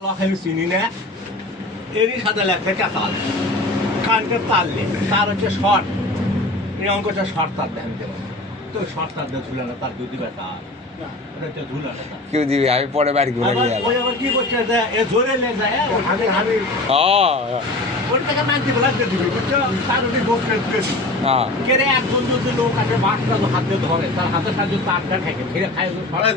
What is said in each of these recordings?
আমি চিনি না এরই সাথে লেখা কাতাল কানকে তাললে তার হচ্ছে শর্ট এই অঙ্কটা শর্ট তার দেন দেবেন তো শর্ট তার দিয়ে ঝুলে না তার কেউ দিবে তার কেউ দিবি আমি পরে বাড়ি ঘুরে গিয়ে ওই আবার কি করছে যে এ জোরে লেগে যায় আমি ওর টাকা না দিবে লাগতে দিবি বুঝছো তার ওই বসে দিয়েছি কেরে একজন যদি লোক আছে বাসটা হাতে ধরে তার হাতে সাহায্য তারটা ঠেকে ফিরে খায়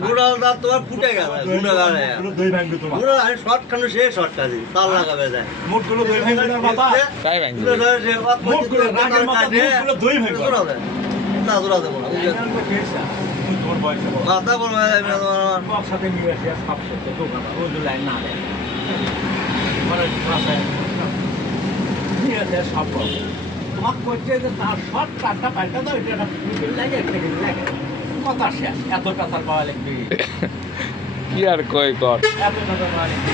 গুড়াল দাঁত তোমার ফুটে গেল গুণাগারে দই ভাঙবে তোমার গুড়াল আমি শর্ট খানো সে শর্ট কাজি তাল লাগাবে যায় মুখগুলো দই ভাঙবে না বাবা তাই ভাঙবি মুখগুলো রাগের মাথা মুখগুলো দই ভাঙবে না জোড়া দেবো না তোর বয়সে মাথা বড় হয়ে যাবে তোমার আমার সাথে নিয়ে আসি সব করতে দোকান ওই লাইন না দেয় মানে নিয়ে আসে সব করবে তোমার করছে যে তার সব কাঠটা পাল্টা দাও এটা লাগে লাগে কথা শেষ এত কথা পাওয়া লাগবে কি আর কই কর এত কথা পাওয়া লাগবে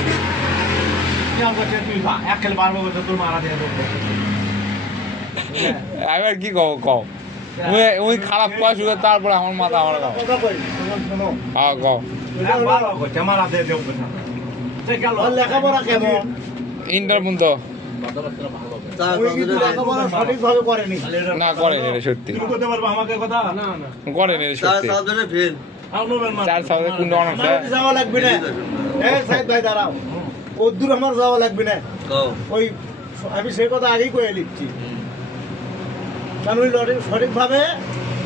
কেমন করছে তুই বা একেল বারবো বছর তোর মারা দিয়ে দেবো এবার কি কও কও ওই খারাপ কোয়া শুরু তারপরে আমার মাথা আমার গাও কথা কই শোনো হ্যাঁ কও বারো করছে মারা দিয়ে দেবো সে গেল লেখাপড়া কেমন ইন্টার পর্যন্ত লেখাপড়া সঠিকভাবে করেনি না করেনি রে সত্যি তুমি করতে পারবো আমাকে কথা না না করেনি রে সত্যি ফেল চার সালে কোন অনেক যাওয়া লাগবে না সাহেব ভাই দাঁড়াও ওদূর আমার যাওয়া লাগবে না ওই আমি সেই কথা আগেই কয়ে লিখছি কারণ ওই সঠিকভাবে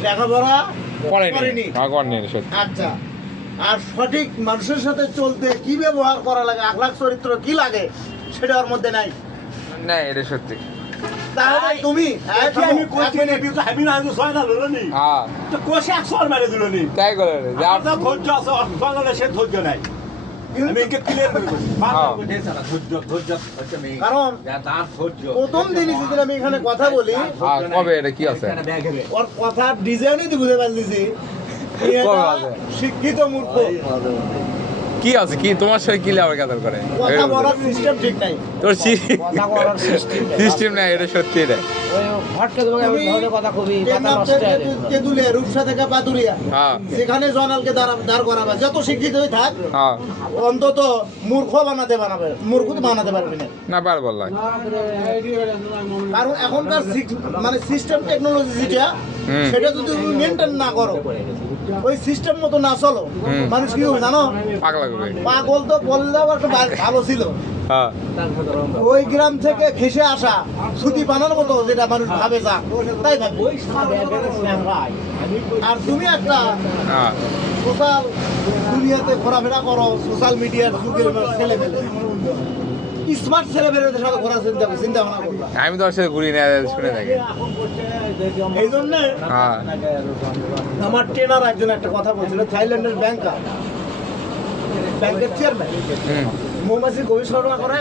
লেখাপড়া করেনি করেনি রে সত্যি আচ্ছা আর সঠিক মানুষের সাথে চলতে কি ব্যবহার করা লাগে আখলাখ চরিত্র কি লাগে সেটা ওর মধ্যে নাই না এটা সত্যি তাহলে তুমি আমি কোচে নে তুই হাবি না তো ছয় না লনি হ্যাঁ তো কোচে 100 মারে দিলনি তাই করে রে যা যা ধৈর্য আছে বাংলা সে ধৈর্য নাই আমি একে ক্লিয়ার করে বলি বাংলা বুঝে সারা ধৈর্য হচ্ছে মেয়ে কারণ যা তার ধৈর্য প্রথম দিনই যদি আমি এখানে কথা বলি কবে এটা কি আছে ওর কথা ডিজাইনই তো বুঝে পারলিছি কবে আছে? শিক্ষিত মূর্খ কি আছে কি তোমার সাথে কি লেবার কাতার করে কথা বলার সিস্টেম ঠিক নাই তোর কথা বলার সিস্টেম সিস্টেম নাই এটা সত্যি রে ওই হটকে তোমাকে আমি ধরে কথা কবি কথা নষ্ট হয়ে কেদুলে রূপসা থেকে পাতুরিয়া হ্যাঁ যেখানে জয়নালকে দাঁড় করাবে যত শিক্ষিত হয়ে থাক হ্যাঁ অন্তত মূর্খ বানাবে মূর্খ তো বানাতে পারবি না না পার বললাই কারণ এখনকার মানে সিস্টেম টেকনোলজি যেটা সেটা যদি তুমি মেনটেন না করো ওই সিস্টেম মতো না চলো মানুষ কি হবে জানো পাগলা করবে পাগল তো বললেও একটা ভালো ছিল হ্যাঁ ওই গ্রাম থেকে খেসে আসা সুতি বানানোর মতো যেটা মানুষ ভাবে যা তাই ভাবে আর তুমি একটা হ্যাঁ সোশ্যাল দুনিয়াতে ঘোরাফেরা করো সোশ্যাল মিডিয়ার যুগের ছেলে পেলে স্মার্ট ছেলে পেলেদের সাথে ঘোরা চিন্তা ভাবনা করবা আমি তোর সাথে ঘুরি না শুনে থাকি এই জন্য হ্যাঁ আমার ট্রেনার একজন একটা কথা বলছিল থাইল্যান্ডের ব্যাংকের চেয়ারম্যান মৌমাছি গবেষণা করে